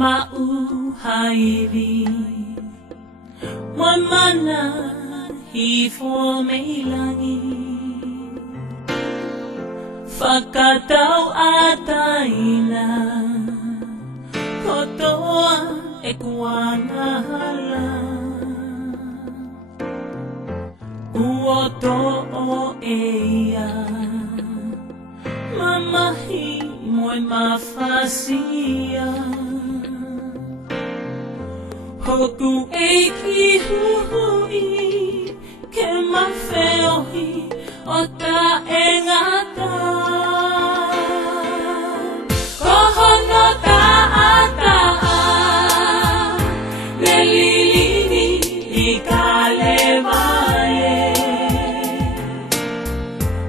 mauhairi Wamana hifo meilangi Fakatau ataina Kotoa ekuana hala Uoto o eia Mamahi moe mafasia Hoku eiki hui Ke mawheohi o ta engata Kohono ta ataa Nelilini I kalewae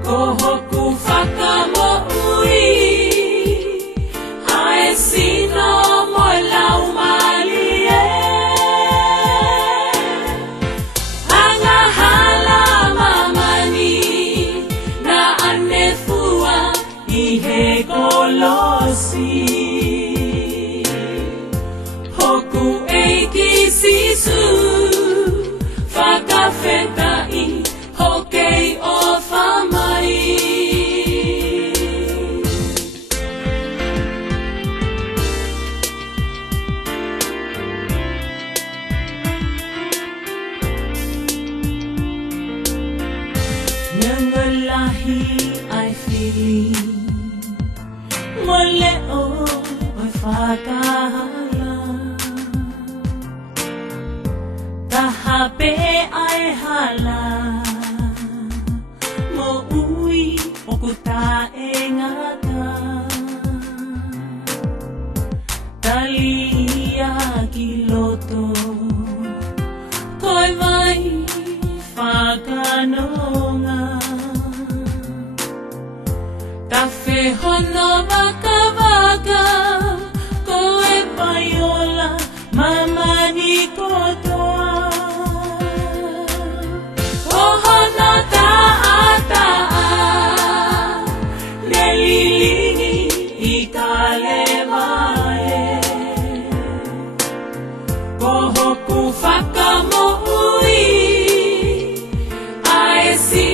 Kohoku whakamo ui Hae sino moe lau malie Hanga hala mamani Na anefua I he kolosi Hoku eiki sisu Whakawhetai hokei o whamai Ngalahi ai whiri Mole o oi whakahala Tahape ai hala Mo ui o kuta e ngata Talia ki loto Koi vai whakanonga Tawhe hono waka waka Koe paiola mamani kotoa Kohono taa Nelilini I kalewae Kohoku whakamo ui Ae si